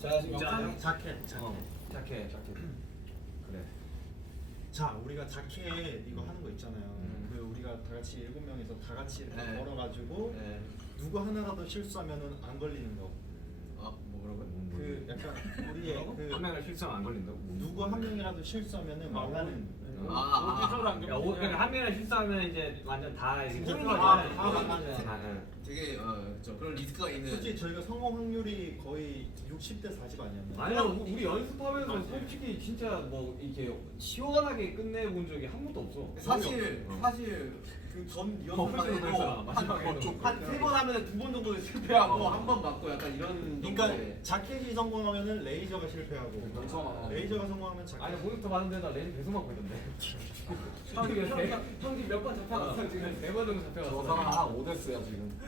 자 진짜 자켓. 자켓. 그래. 자, 우리가 자켓 이거 하는 거 있잖아요. 그 우리가 다 같이 7명이서 다 같이 이렇게 네. 걸어가지고 네. 누구 하나라도 실수하면은 안 걸리는 거. 뭐라고요? 그 약간 우리의 그 한 명을 실수하면 안 걸린다고? 누구 한 명이라도 실수하면은 말라는. 그러니까 한 명을 실수하면 이제 완전 다 진짜 이렇게 다 망가져요. 되게 그런 리스크가 있는. 솔직히 저희가 성공 확률이 거의 60대 40 아니었나요? 아니야, 우리 연습하면서 솔직히 진짜 뭐 이렇게 시원하게 끝내본 적이 한 번도 없어. 사실 그전 한 3번 하면 2번 정도 실패하고 한 번 맞고 약간 이런. 그러니까 정도의. 자켓이 성공하면은 레이저가 실패하고 레이저가 성공하면 자켓. 아니 모니터 봤는데 나 레인 계속 맞고 있던데. 형이 몇 번 잡혀갔어 지금 4번 정도 잡혀갔어. 저 사람 한 5대스야 지금.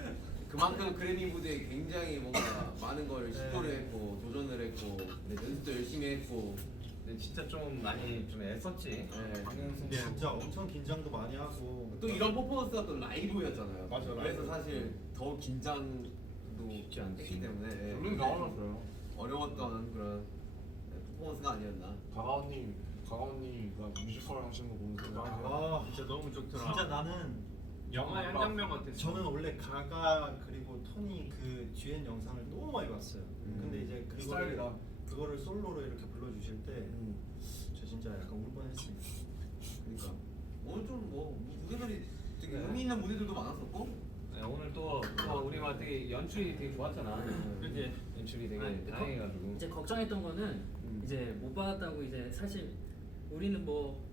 그만큼 그래미 무대에 굉장히 뭔가 많은 걸 시도를 했고 도전을 했고 연습도 열심히 했고. 근데 진짜 좀 많이 좀 애썼지. 네. 진짜 엄청 긴장도 많이 하고 또 이런 퍼포먼스가 또 라이브였잖아요. 맞아, 그래서 라이브. 사실 더 긴장도 쉽지 않지. 했기 때문에 물론 나와놨어요. 어려웠던 그런 퍼포먼스가 아니었나. 가가언니가 뮤지컬 하시는 거 보면서 아 진짜 너무 좋더라. 진짜 나는 영화의 한 장면 같았어. 저는 원래 가가 그리고 토니 그 듀엣 영상을 너무 많이 봤어요. 근데 이제 스타일이다. 그거를 솔로로 이렇게 불러주실 때 저 진짜 약간 울 뻔했습니다. 그러니까 오늘 좀 뭐 무대들이 되게 의미 있는 무대들도 많았었고. 네, 오늘 또 우리 막 되게 연출이 되게 좋았잖아. 그치? 연출이 되게 아니, 다행해가지고. 이제 걱정했던 거는 이제 못 받았다고 이제 사실 우리는 뭐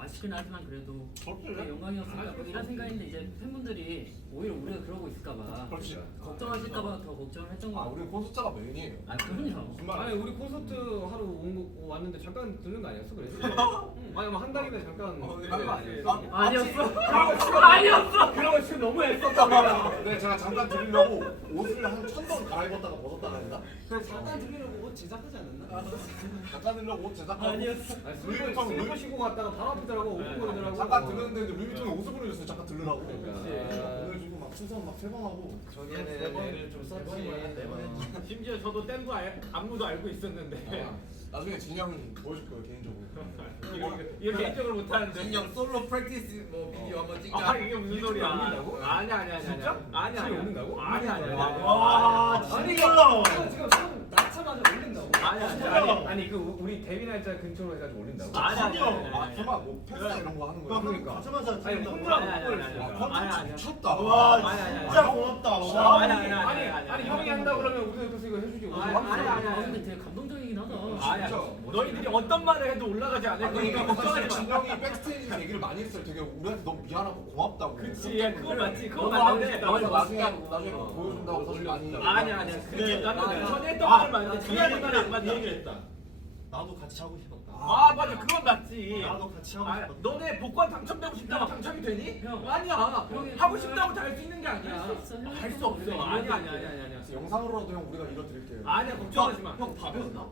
아쉽긴 하지만 그래도 되게 영광이었으니까 뭐 이런 생각인데 이제 팬분들이 오히려 우리가 그러고 있을까봐 그렇지. 걱정하실까봐 더 걱정을 했던 거 아 같아요. 우리 콘서트가 메인이에요. 아 그럼요. 무슨 말이야? 아니 우리 콘서트 하러 왔는데 잠깐 들른 거 아니었어 그래서? 아니 뭐 한 달이면 잠깐 들른 거 아니었어? 아니었어. 그런 거 지금 너무 애썼다 우리가. 네 제가 잠깐 드리려고 옷을 한 1000번 갈아입었다가 벗었다가 했나? 그래 잠깐 들으려고 옷 제작하지 않았나? 잠깐 드리려고 옷 제작하고 아니었어. 슬리퍼 신고 갔다가 바로 앞이더라고 오픈거리더라고. 잠깐 들었는데 루이비통에 옷을 보내줬어요. 잠깐 들으라고. 그러니까. 보내주고 막 순서 막 3번 하고. 저기에는 애를 좀 썼지. 심지어 저도 땐거 안무도 알고 있었는데 나중에 진영 보여줄 거예요 개인적으로. 이거 개인적으로 못하는데. 진영 솔로 프랙티스 뭐 비디오 한번 찍자. 아 이게 무슨 소리야? 올린다고? 아니야. 진짜? 아니야. 지금 올린다고? 아니야. 와 아니 진짜. 이거 지금 형 낳자마자 올린다고? 아니야. 아니 그 우리 데뷔 날짜 근처로 해가지고 올린다고? 아니야. 설마 뭐 팬사 이런 거 하는 거야? 그러니까. 가자마자 아니 찍는다고. 혼자 아니, 못 아니, 보냈어. 아니, 아니. 미쳤다. 와 아니, 진짜 아니. 고맙다. 아니 형이 한다 그러면 우리도 그래서 이거 해주지. 아 근데 되게 감동적이긴 하다. 아니야. 너희들이 어떤 말을 해도 올라가지 않을 그러니까 거니까 사실 걱정하지 마. 진영이 백스테이지 얘기를 많이 했어요. 되게 우리한테 너무 미안하고 고맙다고. 그치, 그거 맞지. 그거 너무 맞는데. 너무 나중에 보여준다고 사실 많이. 아니야. 그게 나는 전에 했던 아, 말 맞는데 중요한 말이 안 맞는 얘기를 했다. 나도 같이 하고 싶었다. 아 맞아, 그건 맞지. 나도 같이 하고 아, 싶었다. 너네 복권 당첨되고 싶다고 당첨이 되니? 형. 아니야. 형이 하고 싶다고 다 할 수 있는 게 아니야. 할수 있어. 할 수 없어. 아니야. 영상으로라도 형 우리가 이뤄드릴게요. 아니야, 걱정하지 마. 형 답이었나?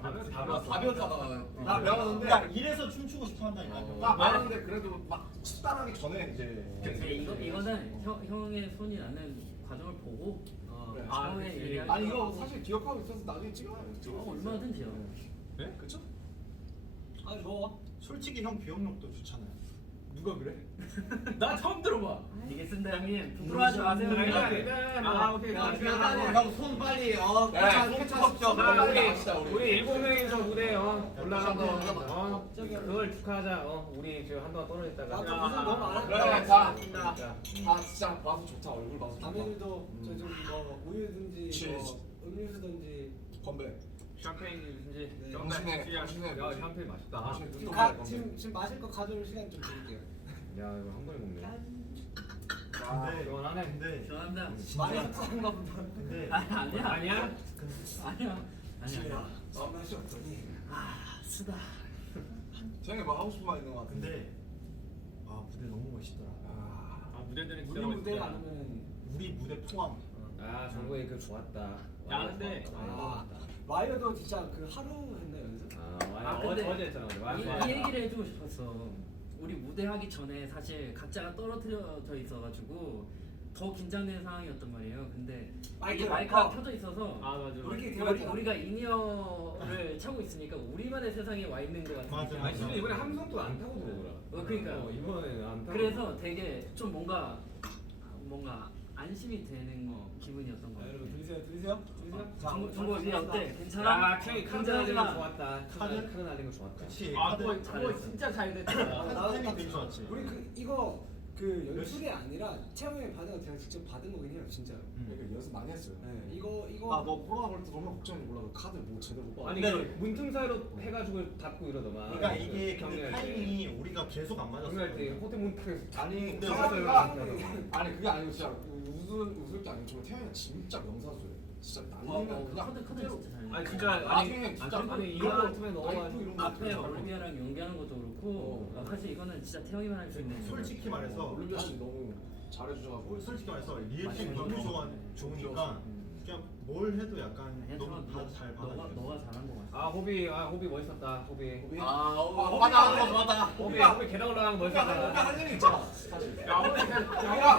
답이었어. 나 배웠는데 야 이래서 춤추고 싶어 한다니까. 나 배웠는데 그래도 막 식단하기 전에 이제. 근데 이거는 형의 손이 나는 과정을 보고 그래. 처음에 얘기할 아니 이거 사실 기억하고 있어서 나중에 찍어요. 얼마든지요. 네? 그쵸? 아 좋아. 솔직히 형 기억력도 좋잖아요. 누가 그래? 나 처음 들어봐. 이게 쓴다 형님. 부끄러워하지 마세요. 아 오케이. 형손 빨리 캐치하십시오. 우리 7명이서 무대 올라간 거 그걸 축하하자. 우리 지금 한동안 떨어졌다가. 그래 다 진짜 봐서 좋다. 얼굴 봐서 좋다. 다민이도 저좀 우유든지 뭐 음료수든지 건배. 샴페인인지 당신의 야 샴페인 맛있다. 당신의 지금, 눈동자의 건배. 지금 마실 거 가져올 시간 좀 드릴게요. 야 이거 한 번에 먹네. 근데 시원하네. 근데 죄송합니다. 많이 속상한가 보다. 근데 아니야. 아니야? 아니야. 맛이 없더니. 쓰다. 쟤네 뭐 하고 싶은 말 있는 거 같은데. 근데 아 무대 너무 멋있더라. 아 무대들이 우리 무대 안 하면 우리 무대 포함. 아 정국이 그 좋았다. 근데 와이어도 진짜 그 하루 했나 연습? 어제 했잖아 어제. 이 얘기를 해주고 싶었어. 우리 무대 하기 전에 사실 각자가 떨어뜨려져 있어가지고 더 긴장되는 상황이었단 말이에요. 근데 마이크 이게 마이크가 어. 켜져 있어서 아 맞아. 우리끼리 대화했잖아. 우리가 인이어를 차고 있으니까 우리만의 세상에 와 있는 것 같은 맞아, 느낌. 아니 근데 이번에 함성도 안 타고 들어오더라. 그러니까요. 이번에 안 타고. 그래서 되게 좀 뭔가 안심이 되는 기분이었던 것 자, 같아요. 여러분 들리세요? 정보 위 어때? 괜찮아? 야, 카드 날린 거 좋았다. 카드 날린 거 좋았다. 그치. 아 카드 그거 진짜 잘 됐다. 타이밍 되게 좋았지. 우리 이거 연출이 아니라 채영이 받은 거 제가 직접 받은 거긴 해요, 진짜로. 그러니까 연습 많이 했어요. 네, 이거 아뭐 코로나 걸 때 정말 걱정인지 몰라도 카드 뭐 제대로 못 받아. 아니 그 문틈 사이로 해가지고 닫고 이러더만. 그러니까 이게 근데 경기할 때. 타이밍이 우리가 계속 안 맞았어. 경기할 때 호텔 문틈에서 아니 근데 태양이가 아니 그게 아니고 진짜 웃을 게 아니고 정말 태양이가 진짜 명사수예요. 진짜 날리면 그냥 카드 그대로. 진짜 잘. 아니 진짜 나중에 진짜 아니 이런 이런 틈에 라이프 넣어가지고 이런 거 앞에 잘하고. 올리비아랑 연기하는 것도 그렇고 사실 이거는 진짜 태영이만 할 수 있는. 솔직히 말해서 올리비아 씨 너무 잘해주셔가지고 솔직히 말해서 리액션이 너무 좋으니까 그냥 뭘 해도 약간 아니야, 너무 너- 다들 잘 너가 받아줘. 잘한 것 같아. 호비 멋있었다. 호비. 맞아 하는 거 좋았다. 호비 계단 올라가는 거 멋있었다. 할 일이 있잖아. 사실. 야 오늘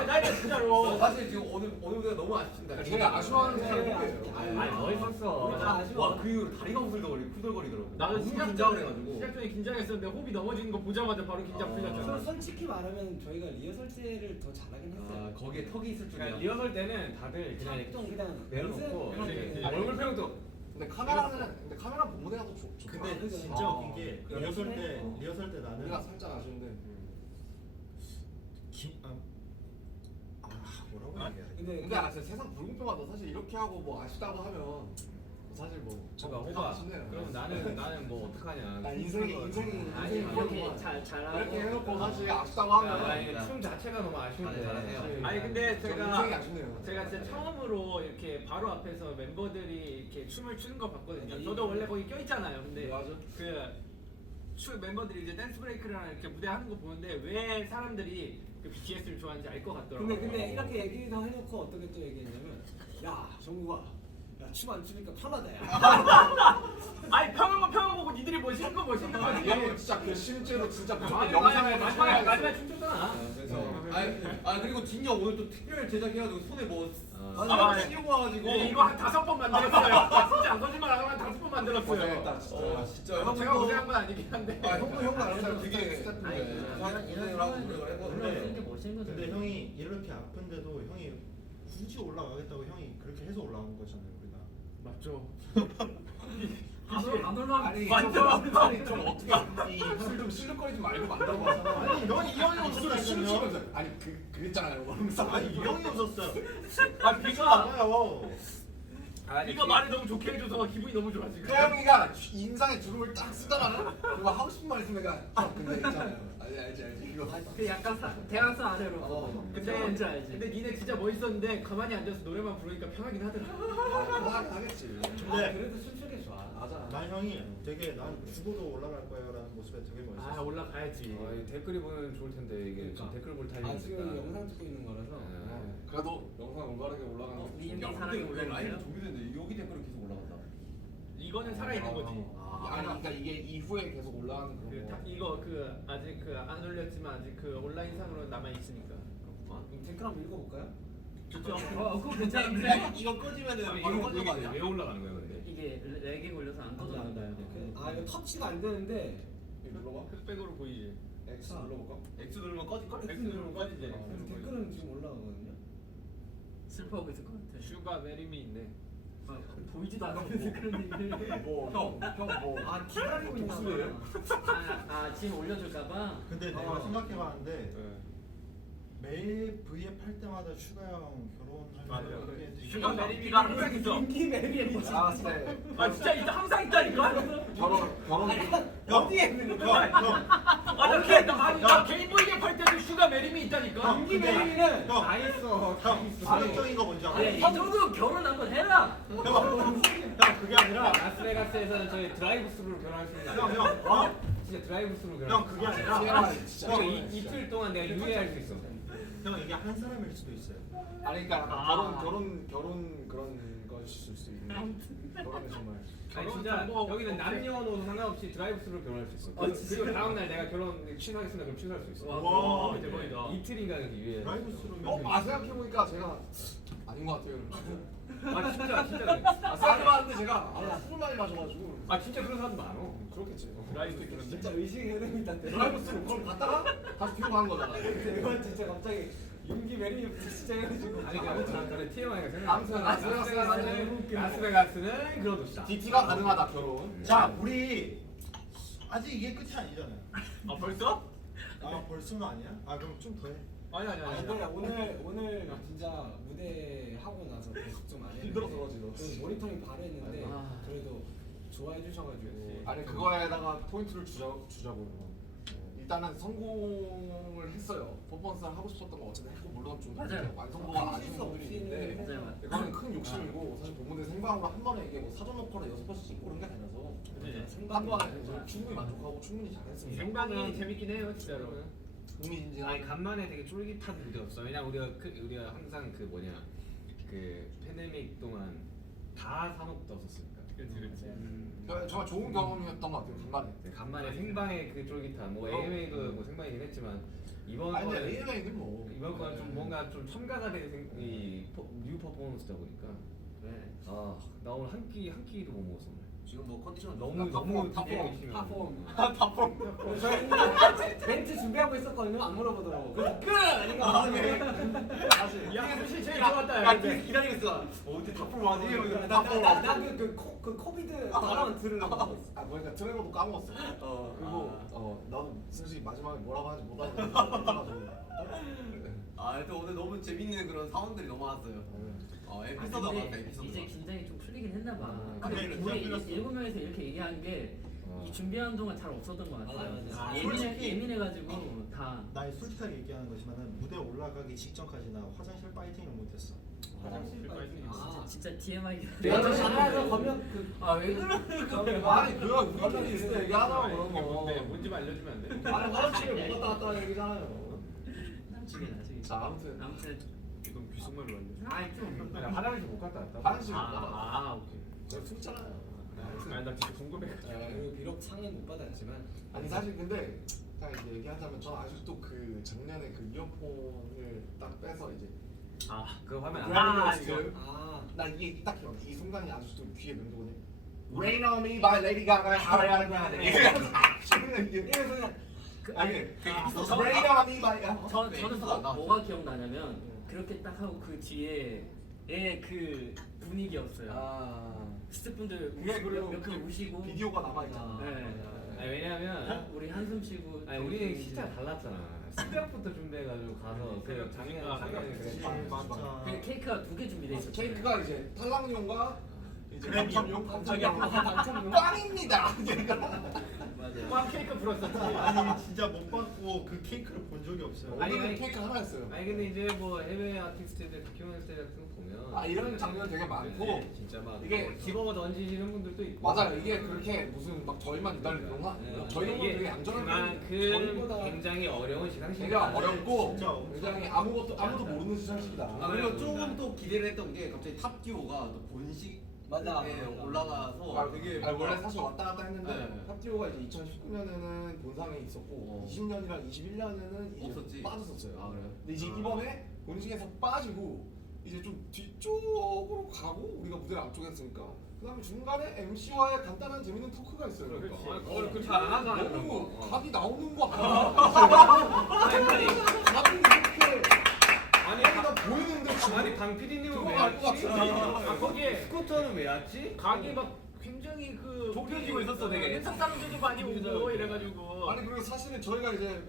대단해 진짜로. 사실 지금 오늘 무대가 너무 아쉽습니다. 되게 아쉬워하는 사람이에요. 아니 멋있었어. 우리 다 아쉬워. 와, 그 이후로 다리가 후들거리더라고. 나도 너무 시작 긴장을 전에 해가지고. 시작 전에 긴장했었는데 호비 넘어지는 거 보자마자 바로 긴장 풀렸잖아. 솔직히 말하면 저희가 리허설 때를 더 잘하긴 했어요. 아, 거기에 턱이 있을 줄이야. 그러니까 리허설 때는 다들 그냥 좀 그냥 내려놓고 연습- 얼굴 표정도 근데 카메라 본 무대가 더 좋다. 근데 진짜 웃긴 게 리허설 때 나는 우리가 살짝 아쉬운데. 뭐라고 얘기해야 돼? 근데 근데 진짜 세상 불공평하다. 사실 이렇게 하고 뭐 아쉽다고 하면 사실 뭐 호바. 아쉽네요. 그럼 나는 뭐 어떡하냐. 나 인생이 아니 이렇게 그렇구만. 잘하고 이렇게 해놓고 사실 아쉽다고 하면 아니 춤 자체가 너무 아쉬운데. 잘하세요. 아니 근데 인생이 제가 아쉽네요. 진짜 처음으로 이렇게 바로 앞에서 멤버들이 이렇게 춤을 추는 거 봤거든요. 저도 원래 거기 껴 있잖아요. 근데 맞아. 멤버들이 이제 댄스 브레이크랑 이렇게 무대 하는 거 보는데 왜 사람들이 그 BTS를 좋아하는지 알 것 같더라고요. 근데 이렇게 얘기를 해놓고 어떻게 또 얘기했냐면, 야 정국아, 야 춤 안 추니까 편하다야. 아니 평을 보고 니들이 멋있는 거 멋있는 거지. 이거 진짜 그 실제로 진짜 무조건 아니, 영상에 마지막에 나타나야 춤췄잖아. 그래서 그리고 진이 형 오늘 또 특별 제작해가지고 손에 뭐 아, 씌우고 와가지고 이거 한 5번 만들었어요. 진짜 안 거짓말 안 하고 한 5번 만들었어요. 고생했다 진짜. 진짜 형 제가 고생한 건 아니긴 한데. 형도 아는 사람 되게 아니 이런 상황에서 올라오는 게 멋있는 거죠. 근데 형이 이렇게 아픈데도 형이 굳이 올라가겠다고 형이 그렇게 해서 올라온 거잖아요 우리가. 맞죠. 안 올라가. 아니 맞아. 좀 어떻게 이술좀 실룩거리지 말고 만들어봐서. 아니 형이 이 형이 웃었다니까요. 아니 그랬잖아요. 아니 이 형이 웃었어요. 아 비가 맞아요. 비가 말을 너무 좋게 해줘서 기분이 너무 좋아 지금. 태영이가 인상에 주름을 딱 쓰다가 그거 하고 싶은 말 있으면 내가 근데 있잖아요. 알지 이거. 그 약간 대학생 아래로. 근데 뭔지 알지. 근데 니네 진짜 멋있었는데 가만히 앉아서 노래만 부르니까 편하긴 하더라. 하겠지. 근데 그래도 춤추기 좋아. 맞아. 난 형이 되게 난 죽어도 올라갈 거야라는 모습에 되게 아 멋있었어. 올라가야지. 댓글이 보면 좋을 텐데 이게 그러니까. 지금 댓글 볼 아 타이밍이니까. 지금 영상 찍고 있는 거라서. 그래도 영상 올바르게 올라가는 거. 리엠이 야, 사랑이 근데 왜 라이브 올라오네요. 종료됐는데 여기 댓글은 계속 올라간다. 이거는 살아있는 거지. 아니 그러니까 이게 이후에 계속 올라가는 그런 거. 이거 아직 안 올렸지만 아직 온라인상으로 남아 있으니까. 댓글 한번 읽어볼까요? 좋죠. 그거 괜찮은데 이거 꺼지면은 이거 바로 꺼진 거 아니야? 왜 올라가는 거야 근데? 이게 렉이 걸려서 안 꺼져나가요. 아 이거 터치가 안 되는데. 눌러봐. 흑백으로 보이지. X 눌러볼까? X 누르면 꺼질걸? X 누르면 꺼지지. 댓글은 지금 올라가거든요. 슬퍼하고 있을 것 같아. 슈가 메리미 있네. 보이지도 않는데 그런 얘기를. 뭐. 아 기다리고 있나 봐. 독수리예요? 지금 올려줄까봐. 근데 내가 생각해봤는데 매일 V앱 할 때마다 슈가 형 결혼하려고 그렇게 했는데 슈가 메리미가 항상 있어. 인기 매력이 뭐지? 아 진짜. 아 진짜 있다 항상 있다니까. 결혼. 어디에 있는 거야? 나 게임보이게 할 때도 슈가 메리미 있다니까. 인기 매력이는 다 있어. 파격적인 거 뭔지 알아? 이 정도 결혼 한번 해라. 형 그게 아니라 라스베가스에서는 저희 드라이브 스루로 결혼할 수 있는 형 진짜 드라이브 스루로 결혼. 형 그게 아니라 진짜. 그러니까 이틀 동안 내가 유예할 수 있어. 형 이게 한 사람일 수도 있어요. 아니 그러니까 결혼 그런 건 주실 수 있는 그러면 정말 아니 진짜 여기는 남녀노소 상관없이 드라이브스루로 결혼할 수 있어. 그리고 다음 날 내가 결혼 취소하겠습니다. 그럼 취소할 수 있어. 와, 대박이다. 이틀인가 이렇게 유예. 드라이브스루면 생각해보니까 제가 아닌 것 같아요. 아 진짜 그래. 생각해봤는데 제가 술을 많이 마셔가지고 아 진짜 그런 사람도 많아. 그렇겠지. 드라이브 그런데. 진짜 의식의 흐름이던데. 드라이브스루 그걸 갔다가 다시 뒤로 가는 거잖아. 이건 진짜 갑자기 윤기 메리 진짜 해가지고. 아니 그래 TMI가 생각. 아무튼 라스베가스는 그런 곳이다. DT가 가능하다 결혼. 자, 우리 아직 이게 끝이 아니잖아요. 아 벌써? 아, 벌써는 아니야? 아, 그럼 좀 더 해. 아니. 근데 오늘 진짜 무대 하고 나서 계속 좀 안 했는데 힘들었어, 지금. 좀 모니터링 바로 했는데 아. 그래도 좋아해 주셔가지고. 아니 그거에다가 포인트를 주자고요. 일단은 성공을 했어요. 퍼포먼스를 하고 싶었던 거 어쨌든 했고 물론 좀 맞아요. 완성도가 아쉬운 부분이 있는데 맞아요. 이거는 큰 욕심이고 사실 본무대 생방으로 한 번에 이게 뭐 사전 녹화를 6번씩 찍고 그런 게 아니라서 한 번에 저는 충분히 만족하고 충분히 잘했습니다. 생방이 재밌긴 해요 진짜로. 흥미진진한 아니 간만에 되게 쫄깃한 무대였어. 왜냐 우리가 항상 그 뭐냐 그 팬데믹 동안 다 산옥 떴었으니까. 정말 좋은 경험이었던 것 같아요. 간만에. 간만에 생방의 그 쫄깃한 뭐 AMA도 뭐 생방이긴 했지만 이번 아니 근데 거는 AMA는 뭐 이번 거는 좀 뭔가 좀 첨가가 된 뉴 퍼포먼스다 보니까 나 오늘 한 끼도 못 먹었어. 오늘. 지금 뭐 컨디션 너무 탑폼. 탑폼. 저희는 멘트 준비하고 있었거든요. 안 물어보더라고. 그래서 끝! 이거 야 사실 제일 좋았다. 야 기다리고 있어. 어디 탑볼 와지? 그 코비드 발언 들으려고 하고 있어. 아 그러니까 트레버도 까먹었어. 그리고 나도 솔직히 마지막에 뭐라고 하는지 못 알아듣고. 하여튼 오늘 너무 재밌는 그런 사원들이 너무 많았어요. 에피소드가 많다 근데 에피소드. 이제 긴장이 좀 풀리긴 했나 봐. 근데 근데 긴장 우리 풀렸어. 7명에서 이렇게 얘기한 게 이 준비하는 동안 잘 없었던 것 같아요. 맞아. 예민해가지고 다. 나 솔직하게 얘기하는 거지만은 무대 올라가기 직전까지 나 화장실 파이팅을 못했어. 화장실 빨리. 진짜 TMI. 내가 저 전화해서 건명 아왜 그래? 아니 그거 우리끼리 있을 때 얘기하자고 그런 이게 거. 뭔지 알려주면 안 돼? 아니 화장실에 못 갔다 왔다는 얘기잖아요. 나중에. 자 아무튼 이건 귓속말로 알려. 아이 좀. 아니 화장실 못 갔다 왔다. 화장실 못 갔다 왔다. 오케이. 저 숨잖아요. 아니 나 진짜 궁금해가지고. 그리고 비록 상은 못 받았지만 아니 사실 근데 딱 이제 얘기하자면 저는 아직도 그 작년에 그 이어폰을 딱 빼서 이제 그거 하면 그래미어스 나 이게 딱 기억. 이 순간이 아직도 귀에 맴도거든. Rain on Me by Lady Gaga, Ariana Grande. 이게 그냥 아니 Rain on Me by 저는 뭐가 기억나냐면 그렇게 딱 하고 그 뒤에의 그 분위기였어요. 스태프분들 그게 그리고 몇 분 우시고 비디오가 남아 있잖아. 네. 아니 왜냐면 우리 한숨 쉬고. 아니 우리는 진짜 달랐잖아. 새벽부터 준비해가지고 가서 그 작년에 그치, 그랬지. 맞아. 그 케이크가 2개 준비돼 있었어요. 케이크가 이제 탈락용과 이제 그래미용. 당첨용, 당첨용. 당첨용 꽝입니다. 꽝 케이크 불었었지. 아니 진짜 못 받고 그 케이크를 본 적이 없어요. 오늘은 케이크 하나였어요. 아니 근데 이제 뭐 해외 아티스트들 다큐멘터리 같은 거 보면 이런 장면 되게 많고 네, 진짜 막 이게 이게 집어먹어 던지시는 분들도 있고 맞아요. 이게 그렇게 무슨 막 저희만 기다리는 건 아니에요. 저희는 이게 되게 얌전한 그만큼 저희보다 굉장히 어려운 시상식이 되게 어렵고 진짜 굉장히 아무도 모르는 시상식이다. 그리고 조금 또 기대를 했던 게 갑자기 탑듀오가 또 본식에 맞아. 올라가서 되게 원래 사실 왔다 갔다 했는데 네. 탑듀오가 이제 2019년에는 본상에 있었고 20년이랑 21년에는 이제 없었지. 빠졌었어요. 그래요? 근데 이제 이번에 본식에서 빠지고 이제 좀 뒤쪽으로 가고 우리가 무대를 앞쪽에 했으니까 그다음에 중간에 MC와의 간단한 재밌는 토크가 있어요. 그렇지. 그러니까. 그걸 잘 안 하잖아요. 너무 그런 거. 각이 나오는 거 아니야? 아니 각이 이렇게 아니 나 보이는데 아니 강 PD님은 그거 왜 알고 왔지? 갔잖아. 거기에 스쿠터는 왜 왔지? 각이 막 굉장히 그 좁혀지고 있었어 되게. 인사 사람들도 많이 오고 이래가지고. 아니 그리고 사실은 저희가 이제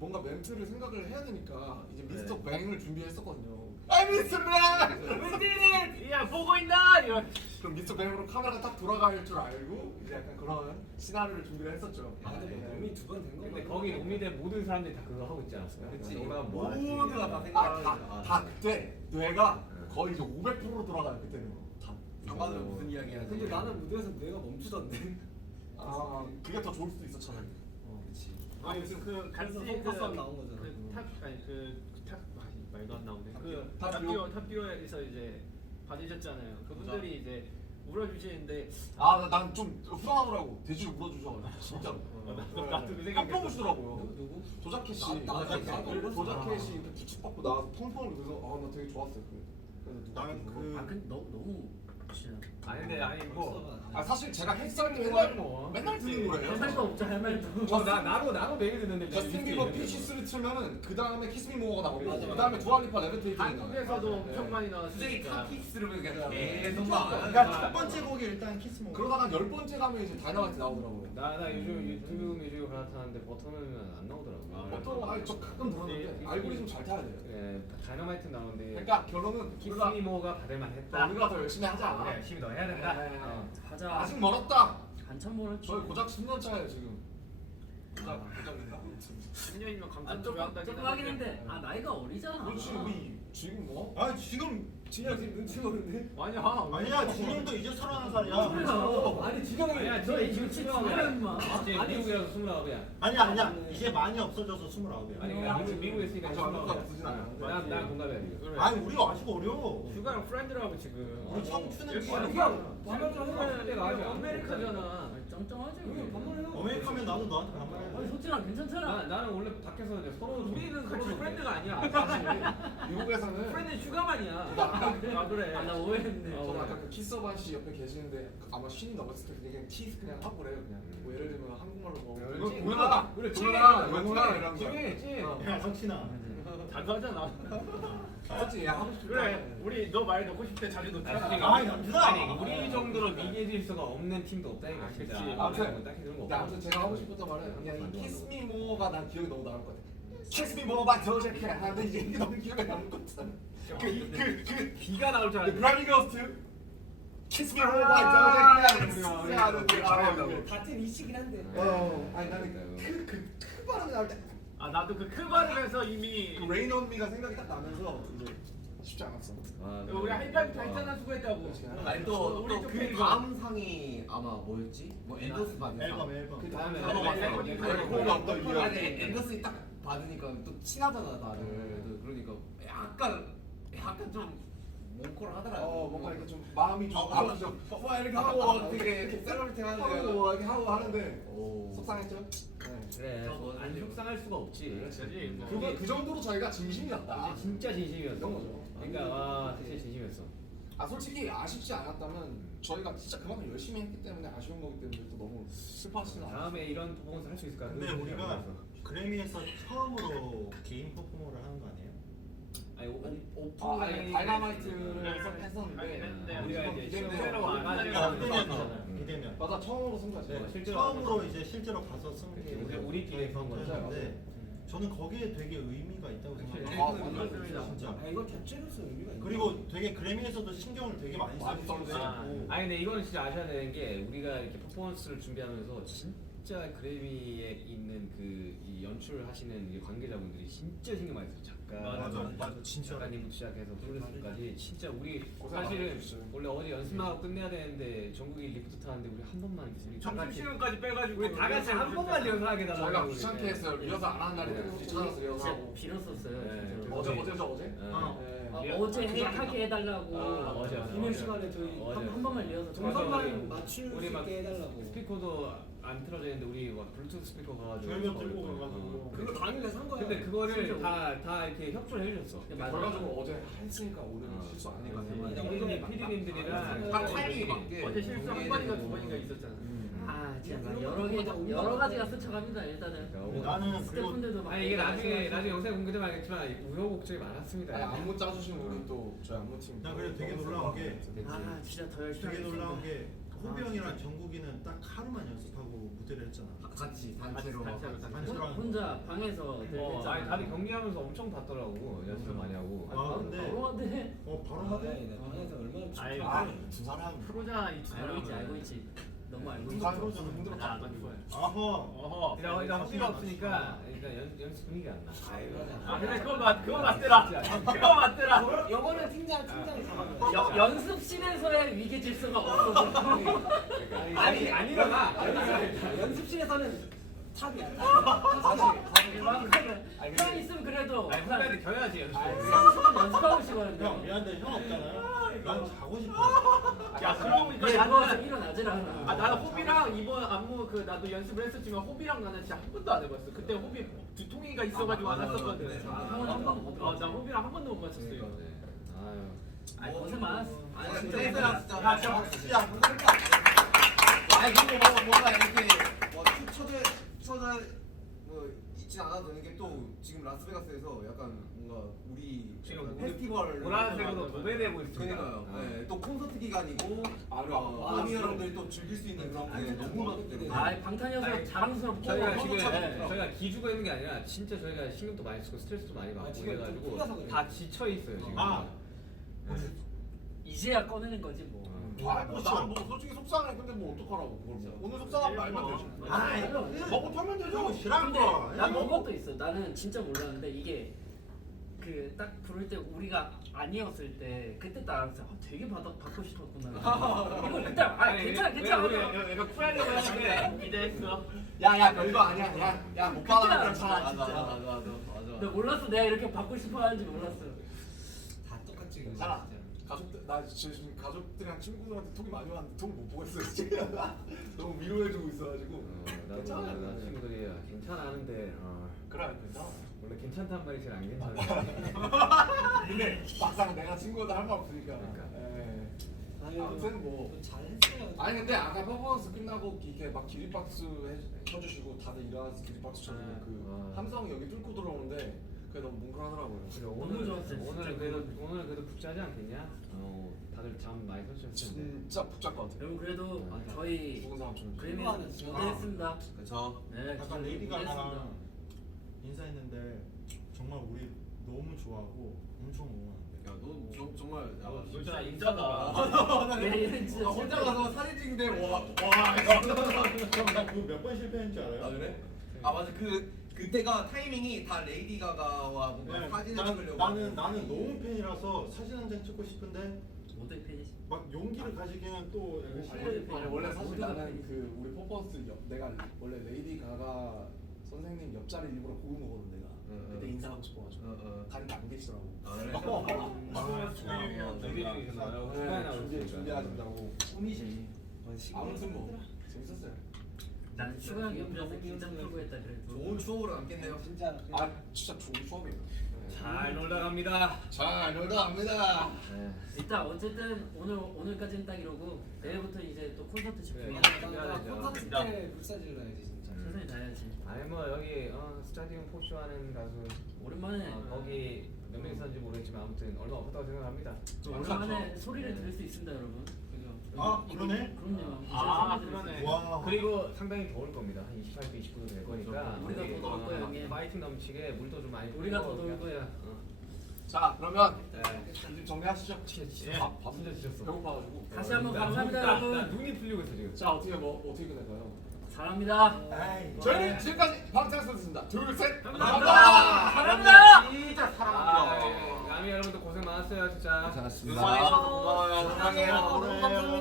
뭔가 멘트를 생각을 해야 되니까 이제 미스터 뱅을 준비했었거든요. 미스터 뱅! We did it! 야 보고 있나? 이런. 그럼 미스터 뱅으로 카메라가 딱 돌아갈 줄 알고 이제 약간 그런 시나리오를 준비를 했었죠. 근데 뭐 몸이 2번 된 거. 근데 거기 노미대 모든 사람들이 다 그거 하고 있지 않았어요? 그치. 올라가면 뭐 하지? 모두가 다 생각하는 다 그때 뇌가 거의 이제 500%로 돌아가요 그때는. 다. 장관은 무슨 이야기 하지? 근데 나는 무대에서 내가 멈추던데. 그게 더 좋을 수도 있어 차라리. 그치. 아니 그 같이 그래서 포커스업 나온 거잖아. 그탑 아니 그탑 말도 안 나오네. 탑 듀오. 탑듀오에서 이제 받으셨잖아요. 그분들이 이제 울어주시는데 난 좀 후련하더라고. 돼지를 물어주셔가지고 진짜로. 나도 그 생각이 펑펑 우시더라고요. 누구? 조자켓 씨. 나도 조자켓이 이렇게 부축받고 나와서 펑펑을 그래서 나 되게 좋았어요. 그래서 누가 나는 아 근데 너무 진짜 아니 근데 아니 뭐 사실 제가 햇살이 맨날 뭐. 맨날 듣는 노래예요. 할 말도 없죠 할 말도. 나도 매일 듣는데 저스틴 비버 피치스를 틀면은 그 다음에 키스 미 모어가 나오고 맞아, 그 다음에 두알리파 레비테이팅 한국에서도 엄청 많이 갑자기 나왔으니까. 카키스를 그냥 네. 계속 막. 그러니까 첫 번째 곡이 일단 키스 모. 그러다가 10번째 가면 이제 다이너마이트 나오더라고요. 나 요즘 유튜브 뮤직을 갈아타는데 버터는 안 나오더라고. 보통 저 가끔 들었는데 알고리즘 잘 타야 돼요. 예, 다이너마이트 나오는데 그러니까 결론은 우리가 키스미모가 받을만 했다. 우리가 더 열심히 하자. 우리가 열심히 더 해야 된다. 네. 가자. 아직 멀었다. 한참 멀었지. 저희 고작 10년 차예요 지금. 고작인가? 10년이면 아 감탄 조금 하긴 했는데 아 나이가 어리잖아. 그렇지 우리 지금 뭐? 아 지금 진영 지금 눈치 보는데? 아니야. 아니야 진영도 이제 31살이야. 그래요. 아니 지경이 아니야, 너 지금 치즈야 임마. 미국이라서 29이야. 아니야 이제 많이 없어져서 29이야. 아니 그러니까 미국에 있으니까 아직 얼마 없어진 않아. 난 공감해야 돼. 그래. 아니 우리가 아직 어려. 휴가랑 프렌드라고 지금. 우리 청춘은 이렇게 지금 그냥 반말 좀 해봐. 내가 아직 아메리카잖아. 짱짱하지. 왜 반말해요? 어메리카면 나도 너한테 반말해. 아니 소진아 괜찮잖아. 나는 원래 밖에서 이제 서로 우리는 같이 프렌드가 아니야. 미국에서는 프렌드 휴가만이야. 아 그래. 아, 나 오해했네. 저는 아까 그 키서반 씨 옆에 계시는데 아마 신이 넘었을 때 그냥 키스 그냥 하고 그래요 그냥. 뭐 예를 들면 한국말로 뭐 그렇지. 뭐야 그래, 뭐야 찐. 뭐야 이런 거. 찐. 야 석신아. 자주 하잖아. 맞지? 야 하고 싶다. 그래. 우리 너 말 넣고 싶을 때 자주 넣잖아. 아 남준아. 아니 우리 정도로 미개 질서가 없는 팀도 없다니까 진짜. 그치. 아무튼 딱히 그런 거 근데 없어. 아무튼 제가 하고 싶었던 말은 그냥 이 키스 미 모어가 난 기억이 너무 남을 것 같아. 키스 미 모어 바 저저케 하는데 이게 너무 기억에 남을 것 같아. 그 비가 나올 줄 알았는데. 브라미 거스트 키스 미 모어 바 저저케 하는 거. 같은 이치긴 한데. 아니 나는 그 발음이 나올 때 아 나도 그 크바르에서 이미 레인 온 미가 생각이 딱 나면서 이제 쉽지 않았어. 우리 하이파이브 했잖아 수고했다고. 아니 우리 또그 좀 다음 상이 아마 뭐였지? 뭐 앤더스 받은 상. 앨범. 그 다음에 그거 없다 이게. 아니 앤더스 딱 받으니까 또 친하잖아 다들. 그러니까 약간 좀 몽콜하더라. 뭔가 이렇게 좀 마음이 좀 아프죠. 이렇게 하고 되게 셀러리팅 하는데. 하고 이렇게 하고 하는데 오. 속상했죠. 네. 그래. 안 속상할 수가 없지. 그렇지. 뭐. 그거 그 정도로 저희가 진심이었다. 이제 진짜 진심이었어. 이런 거죠. 그러니까 와 진짜 진심이었어. 솔직히 아쉽지 않았다면 저희가 진짜 그만큼 열심히 했기 때문에 아쉬운 거기 때문에 또 너무 슬퍼하시진 않아요. 다음에 이런 퍼포먼스 할 수 있을까? 근데 우리가 그래미에서 처음으로 개인 퍼포머를 하는 거 아니에요? 아니 아니 다이너마이트를 했었는데 우리가 이제 비대면. 새로 그러니까 와가지고 비대면. 맞아 처음으로 승자지. 네, 실제로 처음으로 이제 실제로 가서 쓴 게 우리끼리 한 거죠. 했는데 저는 거기에 되게 의미가 있다고 생각해요. 맞습니다. 진짜. 아 이거 자체로서 의미가 있네. 그리고 되게 그래미에서도 신경을 되게 많이 많이 써주시고 써주시고. 아니 근데 이거는 진짜 아셔야 되는 게 우리가 이렇게 퍼포먼스를 준비하면서 진짜 그래미에 있는 그 이 연출하시는 이 관계자분들이 진짜 신경 많이 써요. 작가, 진짜. 작가님부터 시작해서 프로듀서까지 진짜 우리 고생 사실은 많으셨어요. 원래 어제 연습하고 끝내야 되는데 전국이 리프트 타는데 우리 한 번만 우리 다 점심 같이 시간까지 빼가지고 우리 다 같이 한 번만 리허설하게 저희가 달라고 귀찮게 했어요. 리허설 안 하는 날인데 굳이 찾아서 리허설하고. 빌었었어요. 네. 진짜로. 어제. 네. 어제 하게 해달라고. 어제. 비밀 시간에 저희 어제. 한 번만 리허설. 동선만 맞출 수 우리 막 있게 해달라고. 스피커도 안 틀어져 있는데 우리 막 블루투스 스피커 가가지고 저희가 들고 가가지고. 그거 당일에 산 거야. 근데 그거를 다 이렇게 협조를 해주셨어. 맞아. 그래가지고 어제 했으니까 오늘 실수 아니니까. PD님들이랑 딱 타이밍이 맞게. 어제 실수 한 번인가 두 번인가 있었잖아. 아 진짜 여러 가지가 스쳐갑니다 일단은. 나는 그리고 스태프분들도 막 아니 이게 나중에 영상 공개되면 알겠지만 우여곡절이 많았습니다. 아니, 안무 짜주신 우리 또 저희 안무팀. 나 그래 되게 놀라운 게 아 진짜 더 열심히 되게 하겠습니다. 놀라운 게 호비 형이랑 정국이는 딱 하루만 연습하고 무대를 했잖아. 같이 단체로. 단체로 하는 거. 혼자 방에서 아니 다들 경기하면서 엄청 봤더라고 연습을 많이 하고. 아, 근데- 바로 하대. 바로 아, 하대. 네, 방에서 얼마나 아이, 춥다. 두 사람. 프로잖아 이 알고 있지. 너무 알고 있지. 누가 프로잖아. 힘들었다. 안 좋아요. 아허. 어허. 이런 허비가 없으니까 일단 연습 분위기가 안 나. 아 근데 그거 맞더라. 그거 맞더라. 영어는 팀장이 잡아줘. 연습실에서의 위계 질서가 없어. 아니 아니잖아. 연습실에서는 탑이야. 형 있으면 그래도 아니 후배한테 겨야지 연습. 상수는 연습하고 형 싶거든요. 미안한데 형 없잖아요. 난 자고 싶어. 야 그러고 보니까 얘 누워서 나는 일어나질 않아. 나는 호비랑 이번 안무 그 나도 연습을 했었지만 호비랑 나는 진짜 한 번도 안 해봤어. 그때 호비 두통이가 있어가지고 안 했었거든. 형은 한 번도 못 나 호비랑 한 번도 못 맞췄어 이거. 아유. 아니 고생 많았어. 아니 진짜 얘들아 진짜. 야, 진짜 박수야. 아니 그리고 뭔가 이렇게 뭐 초대 뭐 있진 않아도 되는 게 또 지금 라스베가스에서 약간 뭔가 우리 지금 약간 우리 페스티벌 보라색으로 도배되고 있습니다. 그러니까요. 아. 네, 또 콘서트 기간이고 아, 아미 여러분들이 또 즐길 수 있는 그런 게 너무 많기 때문에. 아 방탄이어서 자랑스럽고 저희가 지금 찾아주더라고요. 저희가 기죽어 있는 게 아니라 진짜 저희가 신경도 많이 쓰고 스트레스도 많이 받고 지금 좀 그래가지고 풀려서 그래요. 다 지쳐 있어요 지금. 아. 이제야 꺼내는 거지 뭐. 나는 뭐 솔직히 속상해. 근데 뭐 어떡하라고 그걸 뭐. 오늘 속상하면 알면 되지. 아, 이거 먹고 털면 되죠. 싫은 근데 거. 난 이런 것도 있어. 나는 진짜 몰랐는데 이게 그 딱 부를 때 우리가 아니었을 때 그때 딱 알았어. 되게 받고 싶었구나. 이거 그때 괜찮아. 우리 약간 쿨하려고 했는데 기대했어. 야야 별거 아니야. 야못 받아. 괜찮아, 진짜. 맞아. 나 몰랐어. 내가 이렇게 받고 싶어 하는지 몰랐어. 다 똑같지. 괜찮아. 가족들 나 지금 가족들이랑 친구들한테 톡이 많이 왔는데 톡을 못 보겠어요 지금. 너무 위로해주고 있어가지고. 나도 나 친구들이 괜찮아 하는데 그래 괜찮아. 원래 괜찮단 말이 제일 안 괜찮아. 근데 막상 내가 친구들 할 말 없으니까. 그러니까. 예. 아유, 아무튼 뭐. 잘했어요. 아니 근데 아까 퍼포먼스 끝나고 이렇게 막 기립박수 쳐주시고 다들 일어나서 기립박수 쳐주고 네. 그 와. 함성이 여기 뚫고 들어오는데 그게 너무 뭉클하더라고요. 오늘 좋았어요, 오늘 진짜. 오늘 그래도 북자지 않겠냐? 다들 잠 많이 설쳤을 텐데. 진짜 복잡 것 같아요. 여러분 그래도 저희 죽은 사람처럼. 그림이 하는 무대했습니다. 그렇죠. 네, 약간 레이디 무대했습니다. 가가랑 인사했는데 정말 우리 너무 좋아하고 엄청 응원한대. 야너 정말 야, 진짜 인자다. 얘는 진짜 혼자 가서 사진 찍는데 와. 나그몇 번 실패했는지 알아요? 아 그래? 아 맞아 그때가 타이밍이 다 레이디 가가와 뭔가 네, 사진을 찍으려고. 나는 너무 팬이라서 사진 한 장 찍고 싶은데 모두의 팬이시. 막 용기를 가지기에는 또 약간 아니 원래 사실 모두가 나는 팬이지. 그 우리 퍼포먼스 내가 원래 레이디 가가 선생님 옆자리 일부러 고른 거거든 내가. 그때 인사하고 싶어가지고 가는데 안 계시더라고. 아 그래? 준비하신다고. 꿈이지. 아무튼 뭐 재밌었어요. 나는 슈가 형 옆에서 긴장 풀고 했다 그래도. 좋은 추억으로 남겠네요. 진짜. 아 진짜 좋은 추억이에요. 잘 놀다 갑니다. 잘 놀다 갑니다. 네. 일단 어쨌든 오늘까지는 딱 이러고 내일부터 이제 또 콘서트 집중해야 나 돼. 콘서트 때 불사질 나야지 진짜. 최선을 다해야지. 아니 뭐 여기 스타디움 포쇼 하는 가수 오랜만에 거기 몇 명 있었는지 모르겠지만 아무튼 얼마 없었다고 생각합니다. 또 오랜만에 소리를 들을 수 있습니다, 여러분. 그죠? 아, 그러네? 그럼요. 아, 이제 소리 들을 수 그러네. 있어요. 와. 그리고 상당히 더울 겁니다. 한 28도, 29도 될 거니까 우리가 더 더울 거예요, 형님. 파이팅 넘치게 물도 좀 많이 우리가 더 뿌리고 더울 거야. 자 그러면 네. 이제 정리하시죠. 진짜 밥 진짜 지쳤어. 배고파가지고. 다시 한번 나 감사합니다, 나 여러분. 눈이 풀리고 있어 지금. 자 어떻게 끝낼까요? 사랑합니다. 아이. 저희는 지금까지 방탄소년단이었습니다. 둘 셋. 감사합니다. 사랑합니다. 진짜 남이 여러분들 고생 많았어요 진짜. 고생하셨습니다. 고마워요. 사랑해요. 고마워요.